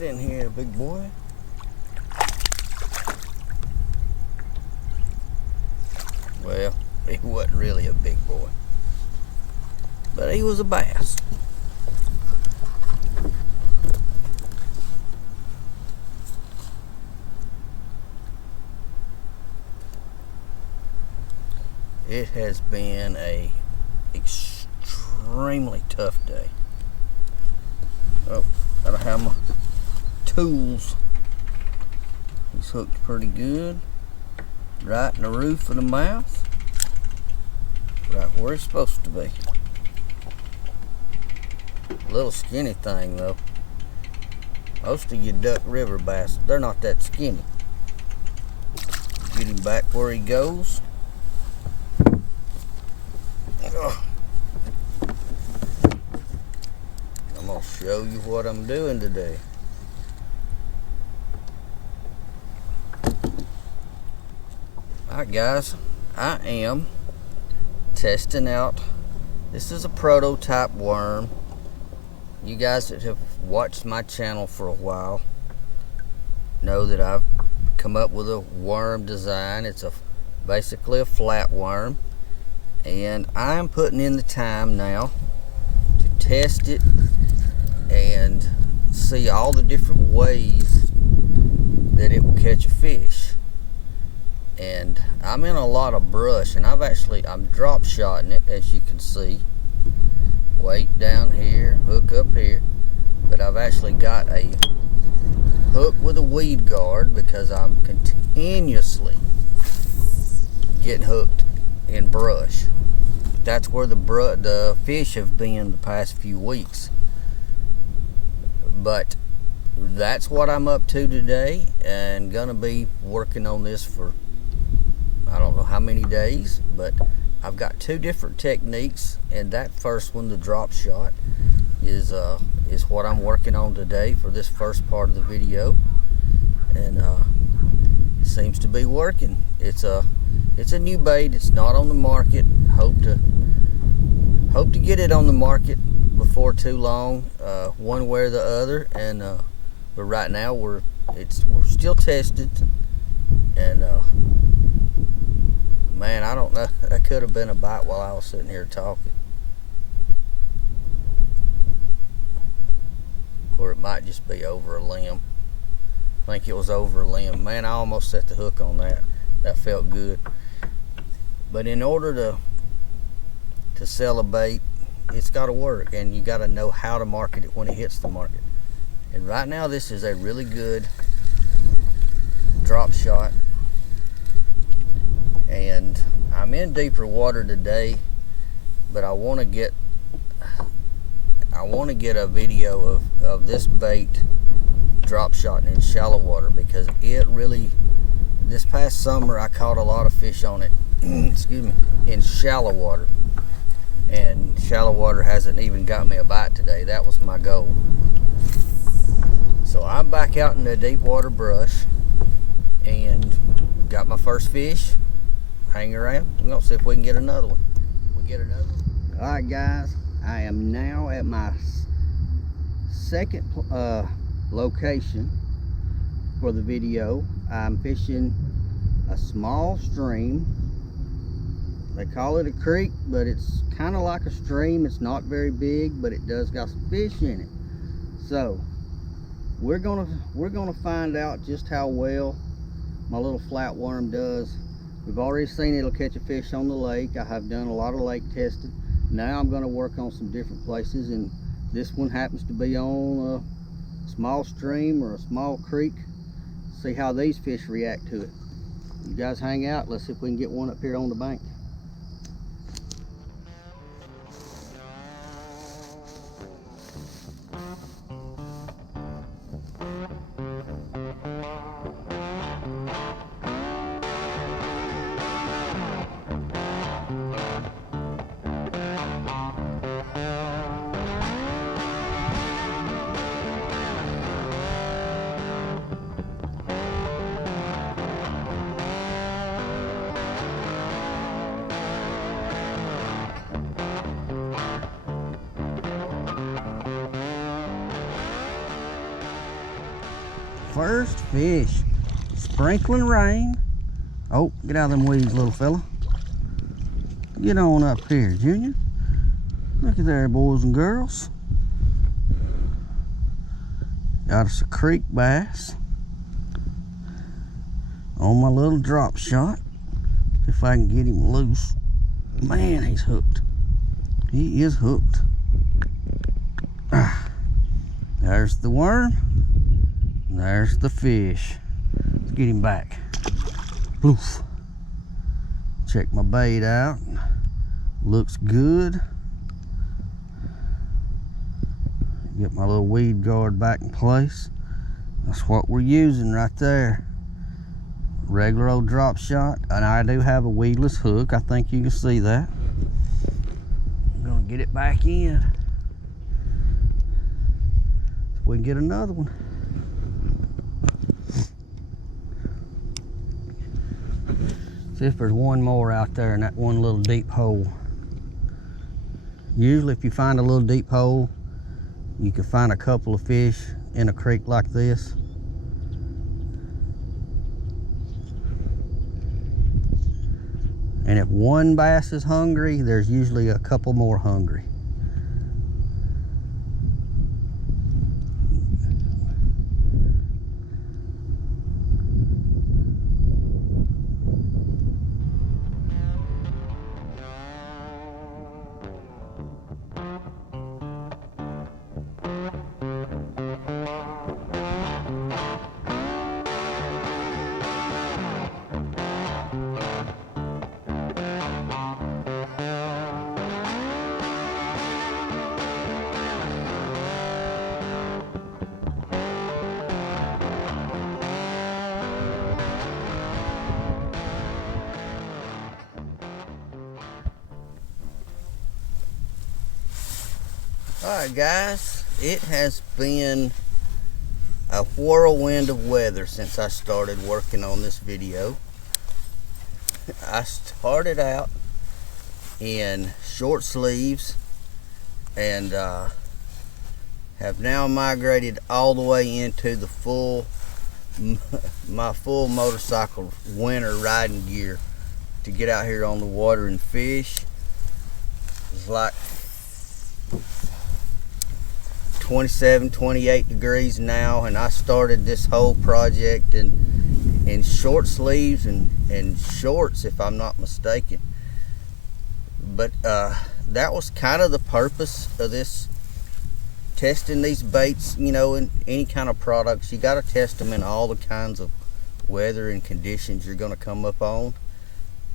Get in here, big boy. Well, he wasn't really a big boy, but he was a bass. It has been a extremely tough day. Oh, gotta have my tools. He's hooked pretty good. Right in the roof of the mouth. Right where it's supposed to be. Little skinny thing though. Most of you Duck River bass, they're not that skinny. Get him back where he goes. I'm gonna show you what I'm doing today. Alright guys, I am testing out, this is a prototype worm. You guys that have watched my channel for a while know that I've come up with a worm design. It's basically a flatworm, and I'm putting in the time now to test it and see all the different ways that it will catch a fish. And I'm in a lot of brush, and I'm drop shotting it, as you can see. Weight down here, hook up here, but I've actually got a hook with a weed guard because I'm continuously getting hooked in brush. That's where the fish have been the past few weeks. But that's what I'm up to today, and gonna be working on this for I don't know how many days, but I've got two different techniques, and that first one, the drop shot, is what I'm working on today for this first part of the video, and it seems to be working. It's a new bait. It's not on the market. Hope to get it on the market before too long, one way or the other. And but right now we're still testing, and man, I don't know. That could have been a bite while I was sitting here talking. Or it might just be over a limb. I think it was over a limb. Man, I almost set the hook on that. That felt good. But in order to sell a bait, it's got to work. And you got to know how to market it when it hits the market. And right now, this is a really good drop shot. And I'm in deeper water today, but I want to get a video of this bait drop shotting in shallow water, because it really, this past summer I caught a lot of fish on it excuse me, in shallow water, and shallow water hasn't even got me a bite today. That was my goal. So I'm back out in the deep water brush and got my first fish. Hang around. We're gonna see if we can get another one. We get another one. All right, guys. I am now at my second location for the video. I'm fishing a small stream. They call it a creek, but it's kind of like a stream. It's not very big, but it does got some fish in it. So we're gonna find out just how well my little flatworm does. We've already seen it'll catch a fish on the lake. I have done a lot of lake testing. Now I'm going to work on some different places, and this one happens to be on a small stream or a small creek. See how these fish react to it. You guys hang out. Let's see if we can get one up here on the bank. first fish. Sprinkling rain. Oh, get out of them weeds, little fella. Get on up here, Junior. Look at there, boys and girls. Got us a creek bass on my little drop shot. If I can get him loose. Man, he's hooked. He is hooked. There's the worm. There's the fish. Let's get him back. Poof. Check my bait out. Looks good. Get my little weed guard back in place. That's what we're using right there. Regular old drop shot. And I do have a weedless hook. I think you can see that. I'm gonna get it back in. So we can get another one. See if there's one more out there in that one little deep hole. Usually if you find a little deep hole, you can find a couple of fish in a creek like this. And if one bass is hungry, there's usually a couple more hungry. Alright guys, it has been a whirlwind of weather since I started working on this video. I started out in short sleeves and have now migrated all the way into the my full motorcycle winter riding gear to get out here on the water and fish. It's like 27, 28 degrees now, and I started this whole project in short sleeves and shorts, if I'm not mistaken. But that was kind of the purpose of this, testing these baits, you know, in any kind of products. You got to test them in all the kinds of weather and conditions you're going to come up on,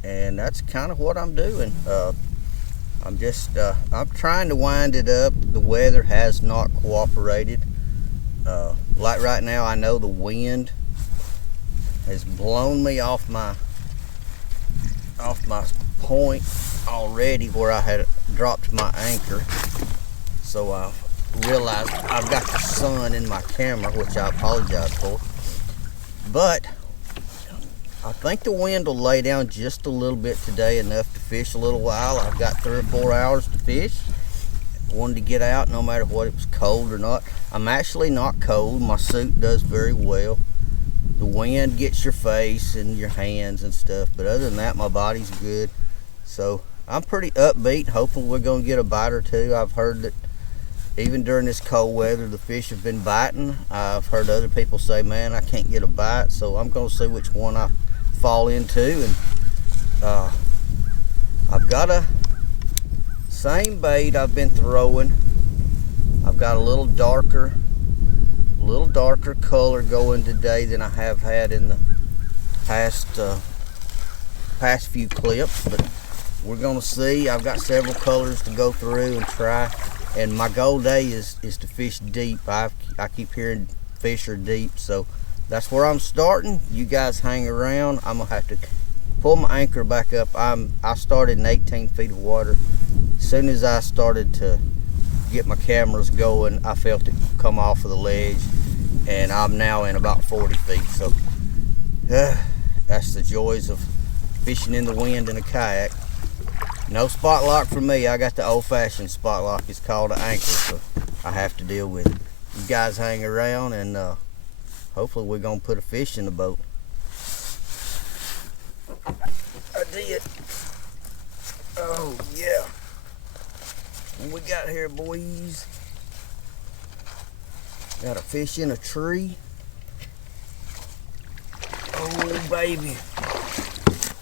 and that's kind of what I'm doing. I'm trying to wind it up. The weather has not cooperated. Like right now, I know the wind has blown me off my point already where I had dropped my anchor. So I realized I've got the sun in my camera, which I apologize for. But I think the wind will lay down just a little bit today, enough to fish a little while. I've got 3 or 4 hours to fish. Wanted to get out no matter what, it was cold or not. I'm actually not cold. My suit does very well. The wind gets your face and your hands and stuff, but other than that, my body's good. So I'm pretty upbeat, hoping we're going to get a bite or two. I've heard that even during this cold weather, the fish have been biting. I've heard other people say, man, I can't get a bite, so I'm going to see which one I fall into. And I've got a same bait I've been throwing. I've got a little darker color going today than I have had in the past few clips, but we're gonna see. I've got several colors to go through and try, and my goal day is to fish deep. I keep hearing fish are deep, so that's where I'm starting. You guys hang around. I'm gonna have to pull my anchor back up. I started in 18 feet of water. As soon as I started to get my cameras going, I felt it come off of the ledge, and I'm now in about 40 feet. So that's the joys of fishing in the wind in a kayak. No spot lock for me. I got the old-fashioned spot lock. It's called an anchor, so I have to deal with it. You guys hang around, and hopefully we're gonna put a fish in the boat. I did. Oh yeah. What we got here, boys? Got a fish in a tree. Oh baby.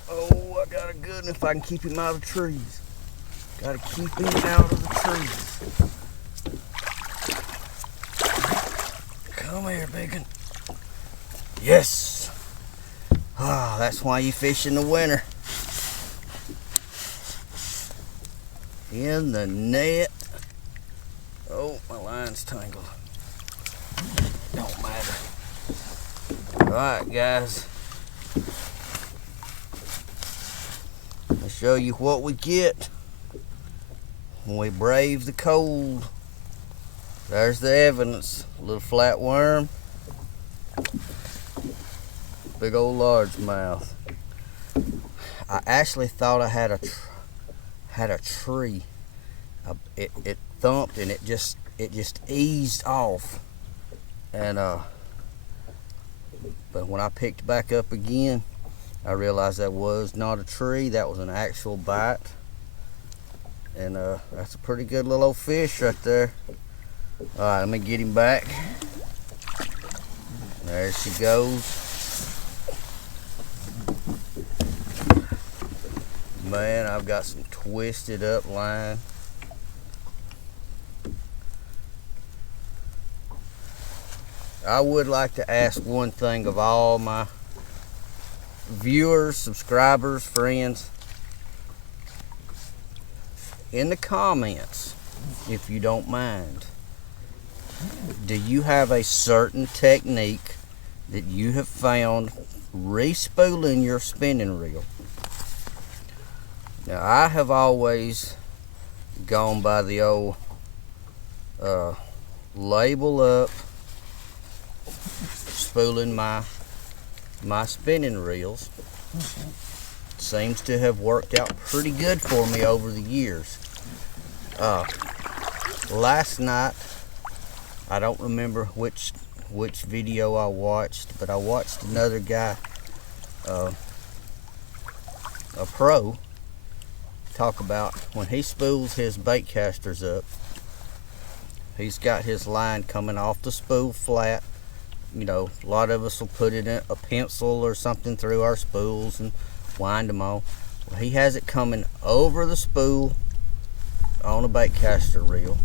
Oh, I got a good one if I can keep him out of trees. Gotta keep him out of the trees. Come here, bacon. Yes. Ah, that's why you fish in the winter. In the net. Oh, my line's tangled. Don't matter. Alright, guys. I'll show you what we get when we brave the cold. There's the evidence. A little flatworm. Big old largemouth. I actually thought I had a tree. It thumped and it just eased off. And but when I picked back up again, I realized that was not a tree. That was an actual bite. And that's a pretty good little old fish right there. All right, let me get him back. There she goes. Man, I've got some twisted up line. I would like to ask one thing of all my viewers, subscribers, friends. In the comments, if you don't mind, do you have a certain technique that you have found re-spooling your spinning reel? Now, I have always gone by the old label up, spooling my spinning reels. Seems to have worked out pretty good for me over the years. Last night, I don't remember which video I watched, but I watched another guy, a pro, talk about when he spools his bait casters up, he's got his line coming off the spool flat. You know, a lot of us will put it in a pencil or something through our spools and wind them on. Well, he has it coming over the spool on a bait caster reel.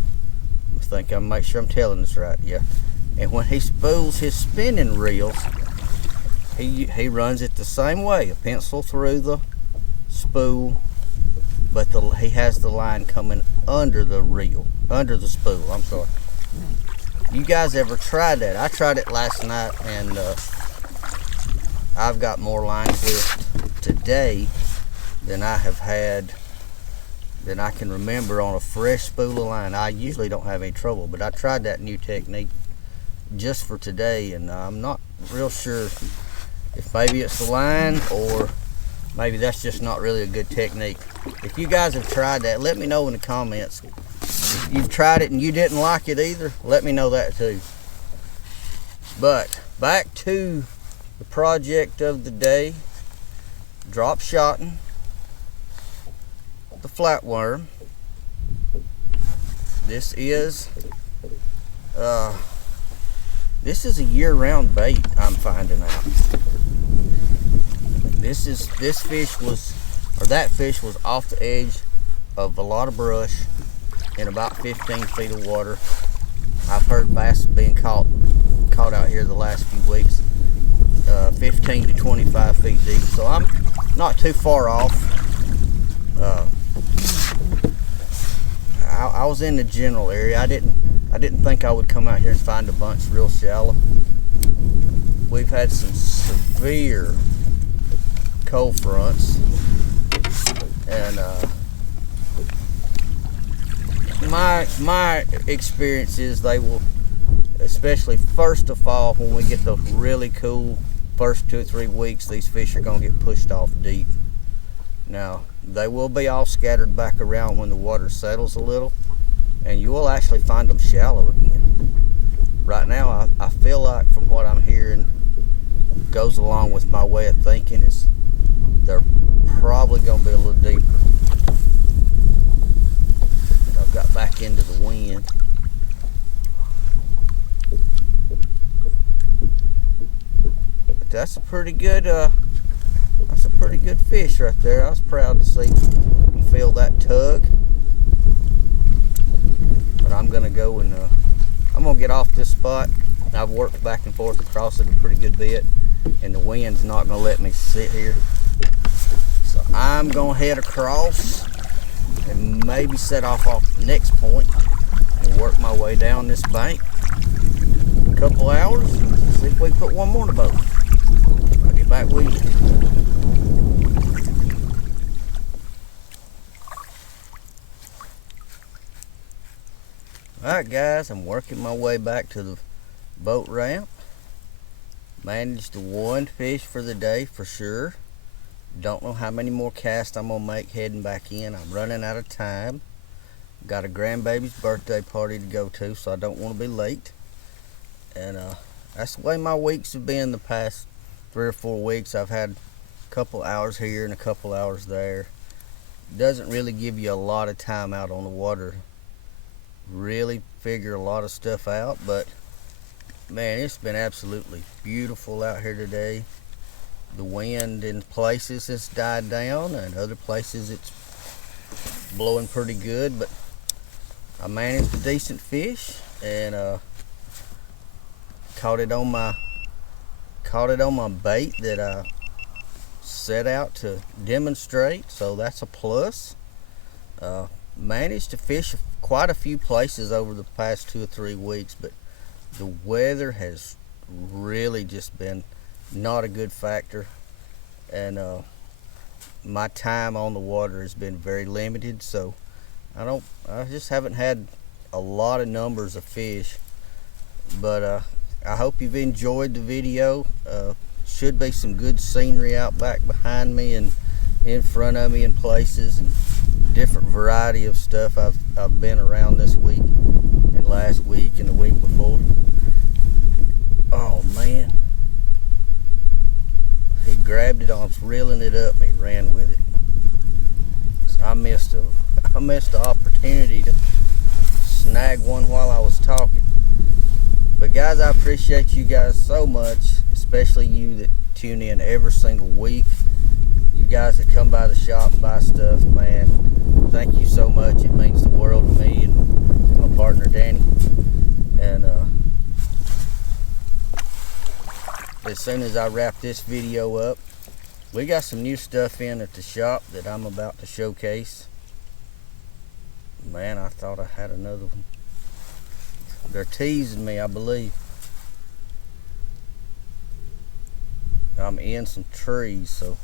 I think I'll make sure I'm telling this right. Yeah. And when he spools his spinning reels, he runs it the same way, a pencil through the spool, but he has the line coming under the reel, under the spool. I'm sorry. You guys ever tried that? I tried it last night, and I've got more line twist today than I have had, than I can remember on a fresh spool of line. I usually don't have any trouble, but I tried that new technique just for today, and I'm not real sure if maybe it's the line or maybe that's just not really a good technique. If you guys have tried that, let me know in the comments. If you've tried it and you didn't like it either, let me know that too. But back to the project of the day, drop shotting the flatworm. This is a year-round bait, I'm finding out. That fish was off the edge of a lot of brush in about 15 feet of water. I've heard bass being caught out here the last few weeks, 15 to 25 feet deep. So I'm not too far off. I was in the general area. I didn't think I would come out here and find a bunch real shallow. We've had some severe cold fronts, and my experience is they will, especially first of fall, when we get the really cool first 2 or 3 weeks, these fish are going to get pushed off deep. Now, they will be all scattered back around when the water settles a little, and you will actually find them shallow again. right now I feel like, from what I'm hearing, goes along with my way of thinking, is they're probably going to be a little deeper. I've got back into the wind. But that's a pretty good fish right there. I was proud to see and feel that tug. But I'm gonna go and I'm gonna get off this spot. I've worked back and forth across it a pretty good bit, and the wind's not gonna let me sit here. So I'm gonna head across and maybe set off the next point and work my way down this bank a couple hours and see if we can put one more in the boat. I'll get back with you. Alright guys, I'm working my way back to the boat ramp. Managed one fish for the day for sure. Don't know how many more casts I'm going to make heading back in. I'm running out of time. Got a grandbaby's birthday party to go to, so I don't want to be late. And that's the way my weeks have been the past 3 or 4 weeks. I've had a couple hours here and a couple hours there. Doesn't really give you a lot of time out on the water. Really figure a lot of stuff out, but man, it's been absolutely beautiful out here today. The wind in places has died down, and other places it's blowing pretty good, but I managed a decent fish and caught it on my bait that I set out to demonstrate, so that's a plus. Managed to fish quite a few places over the past 2 or 3 weeks, but the weather has really just been not a good factor, and my time on the water has been very limited, so I just haven't had a lot of numbers of fish. But I hope you've enjoyed the video. Should be some good scenery out back behind me and in front of me in places, and different variety of stuff I've been around this week and last week and the week before. Oh man, he grabbed it, I was reeling it up and he ran with it. So I missed the opportunity to snag one while I was talking. But guys, I appreciate you guys so much, especially you that tune in every single week. You guys that come by the shop and buy stuff, man, thank you so much. It means the world to me and my partner Danny. And as soon as I wrap this video up, we got some new stuff in at the shop that I'm about to showcase. Man, I thought I had another one. They're teasing me, I believe. I'm in some trees, so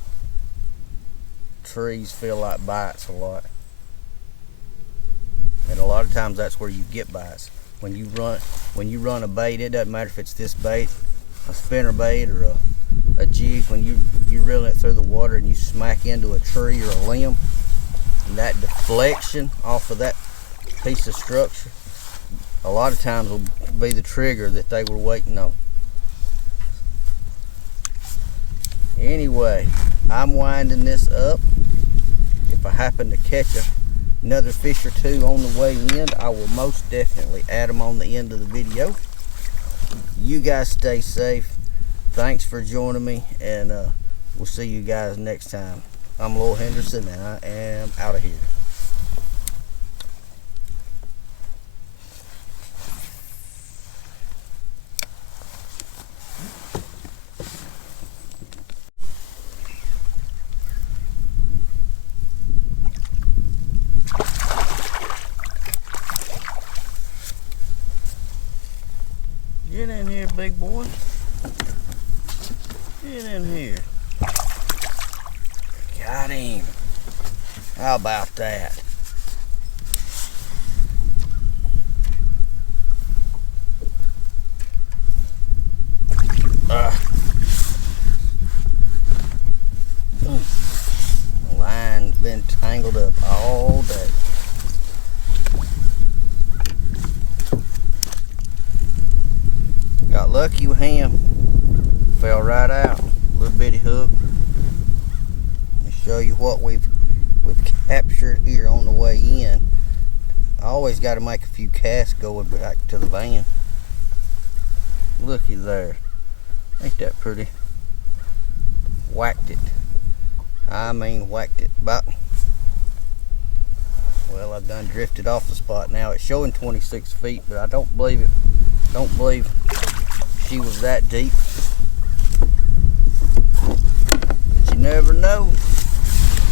trees feel like bites a lot, and a lot of times that's where you get bites. When you run a bait, it doesn't matter if it's this bait, a spinner bait, or a jig. When you reel it through the water and you smack into a tree or a limb, and that deflection off of that piece of structure, a lot of times will be the trigger that they were waiting on. Anyway, I'm winding this up. If I happen to catch another fish or two on the way in, I will most definitely add them on the end of the video. You guys stay safe. Thanks for joining me, and we'll see you guys next time. I'm Lowell Henderson, and I am out of here. Get in here, big boy. Get in here. Got him. How about that? Line's been tangled up all day. lucky with him. Fell right out. Little bitty hook. Let me show you what we've captured here on the way in. I always got to make a few casts going back to the van. Looky there. Ain't that pretty? Whacked it. I mean whacked it. But, well, I've done drifted off the spot now. It's showing 26 feet, but I don't believe she was that deep. But you never know.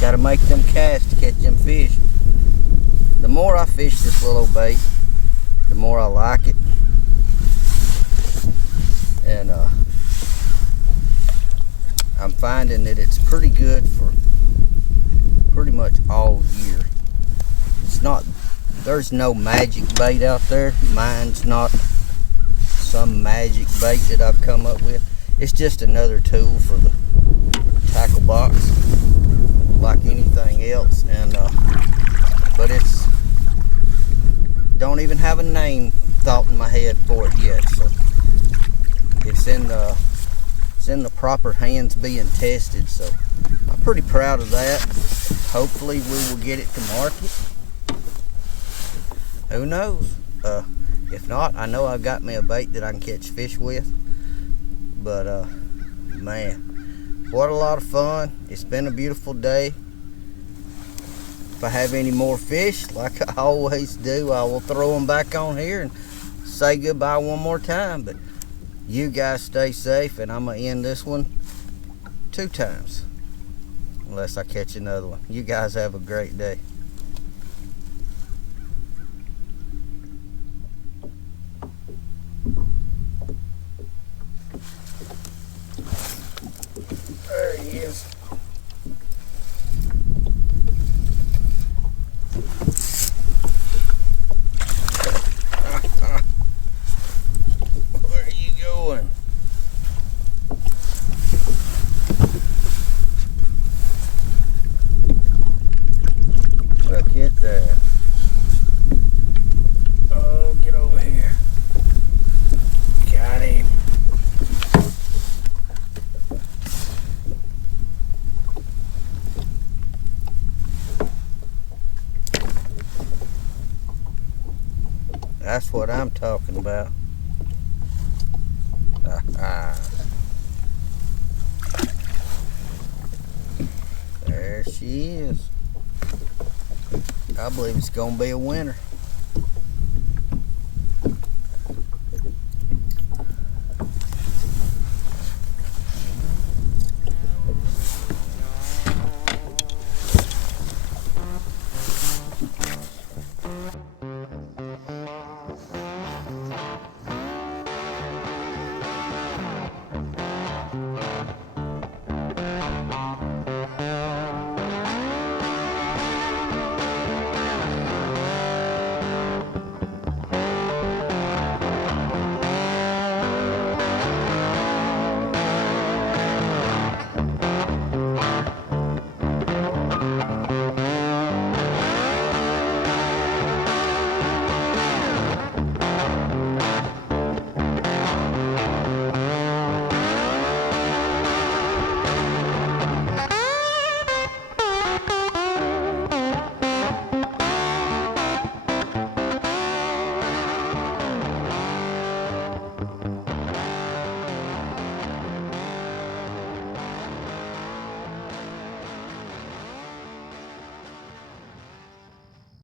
Gotta make them casts to catch them fish. The more I fish this little bait, the more I like it. And I'm finding that it's pretty good for pretty much all year. There's no magic bait out there. Mine's not some magic bait that I've come up with. It's just another tool for the tackle box, like anything else. And but it's don't even have a name thought in my head for it yet. So it's in the proper hands being tested. So I'm pretty proud of that. Hopefully we will get it to market. Who knows? If not, I know I've got me a bait that I can catch fish with. But man, what a lot of fun. It's been a beautiful day. If I have any more fish, like I always do, I will throw them back on here and say goodbye one more time. But you guys stay safe, and I'm going to end this one 2 times. Unless I catch another one. You guys have a great day. There he is. Where are you going? Look at that. Oh, get over here. Got him. That's what I'm talking about. There she is. I believe it's gonna be a winner.